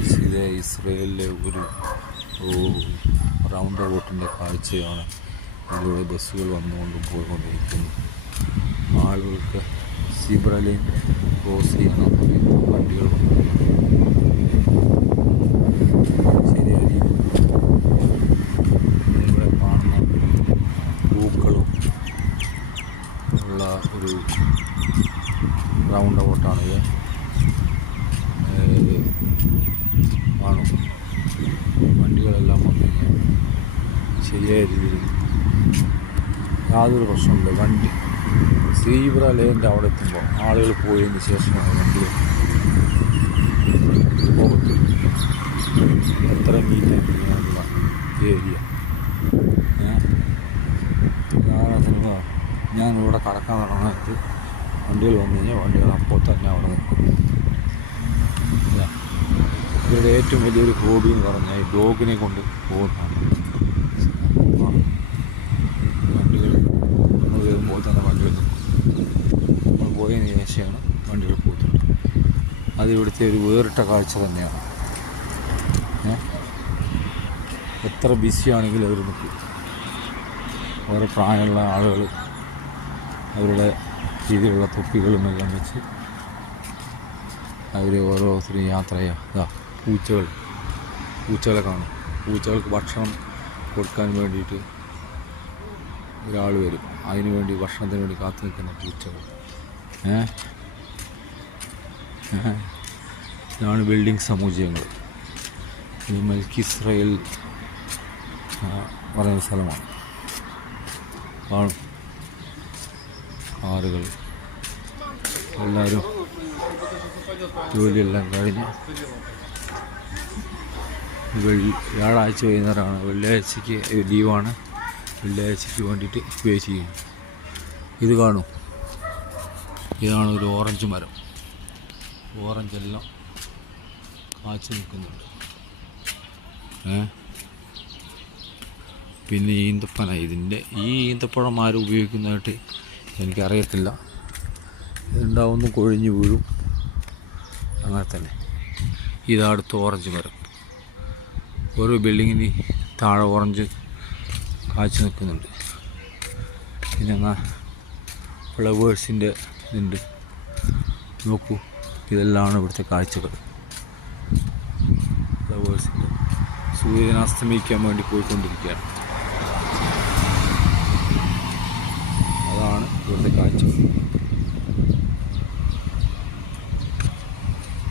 ഇത് ഇസ്രയേലിലെ ഒരു റൗണ്ട് അബൌട്ടിൻ്റെ കാഴ്ചയാണ്. ഇതിലൂടെ ബസ്സുകൾ വന്നുകൊണ്ടും പോയിക്കൊണ്ടിരിക്കുന്നു. ആളുകൾക്ക് സീബ്ര ലൈൻ ക്രോസ് ചെയ്യണം, വണ്ടികൾ ശരിയായി. ഇവിടെ കാണുന്ന പൂക്കളും ഉള്ള ഒരു റൗണ്ട് അബൌട്ടാണിത്. കാണും വണ്ടികളെല്ലാം വന്നു കഴിഞ്ഞാൽ ശരിയായ രീതിയിൽ യാതൊരു പ്രശ്നമില്ല. വണ്ടി സീബ്ര ലൈനിൻ്റെ അവിടെ എത്തുമ്പോൾ ആളുകൾ പോയതിന് ശേഷമാണ് വണ്ടി പോകത്ത്. എത്ര മീറ്റായിട്ടുള്ള ഏരിയ ഞാനിവിടെ കടക്കാൻ തുടങ്ങുന്നത് വണ്ടികൾ വന്നു കഴിഞ്ഞാൽ വണ്ടികൾ അപ്പോൾ തന്നെ അവിടെ നിൽക്കും. ഇവരുടെ ഏറ്റവും വലിയൊരു ഹോബി എന്ന് പറഞ്ഞാൽ ഡോഗിനെ കൊണ്ട് പോകുന്നതാണ്. വണ്ടികൾ നമ്മൾ വരുമ്പോൾ തന്നെ വണ്ടികൾ നിൽക്കും. നമ്മൾ പോയതിന് ശേഷമാണ് വണ്ടികൾ പോയിട്ടുള്ളത്. അത് ഇവിടുത്തെ ഒരു വേറിട്ട കാഴ്ച തന്നെയാണ്. എത്ര ബിസിയാണെങ്കിലും അവർ നിൽക്കും. ഓരോ പ്രായമുള്ള ആളുകൾ അവരുടെ രീതിയിലുള്ള തൊപ്പികളും എല്ലാം വെച്ച് അവർ ഓരോരുത്തരും യാത്ര ചെയ്യുക. പൂച്ചകളെ കാണും. പൂച്ചകൾക്ക് ഭക്ഷണം കൊടുക്കാൻ വേണ്ടിയിട്ട് ഒരാൾ വരും. അതിനു വേണ്ടി ഭക്ഷണത്തിന് വേണ്ടി കാത്തു നിൽക്കുന്ന പൂച്ചകൾ. ഇതാണ് ബിൽഡിംഗ് സമുച്ചയങ്ങൾ. ഇത് മൽക്കിസ്രയേൽ പറയുന്ന സ്ഥലമാണ്. കാണും കാറുകൾ. എല്ലാവരും ജോലിയെല്ലാം കഴിഞ്ഞ് വ്യാഴാഴ്ച വൈകുന്നേരമാണ്. വെള്ളിയാഴ്ചയ്ക്ക് ലീവാണ്. വെള്ളിയാഴ്ചയ്ക്ക് വേണ്ടിയിട്ട് വെയിറ്റ് ചെയ്യും. ഇത് കാണും. ഇതാണ് ഒരു ഓറഞ്ച് മരം. ഓറഞ്ചെല്ലാം കാച്ചു നിൽക്കുന്നുണ്ട്. പിന്നെ ഈന്തപ്പന. ഈ ഈന്തപ്പഴം ആരും ഉപയോഗിക്കുന്നതായിട്ട് എനിക്കറിയത്തില്ല. ഇതുണ്ടാവുന്നു കൊഴിഞ്ഞു വീഴും. അങ്ങനെ തന്നെ ഇതടുത്ത് ഓറഞ്ച് മരം. ഓരോ ബിൽഡിങ്ങിന് താഴെ ഓറഞ്ച് കാച്ചു നിൽക്കുന്നുണ്ട്. പിന്നെ ഫ്ലവേഴ്സിൻ്റെ ഇതുണ്ട്. നോക്കൂ, ഇതെല്ലാം ഇവിടുത്തെ കാഴ്ചകൾ. ഫ്ലവേഴ്സിൻ്റെ സൂര്യൻ അസ്തമിക്കാൻ വേണ്ടി പോയിക്കൊണ്ടിരിക്കുകയാണ്. അതാണ് ഇവിടുത്തെ കാഴ്ച.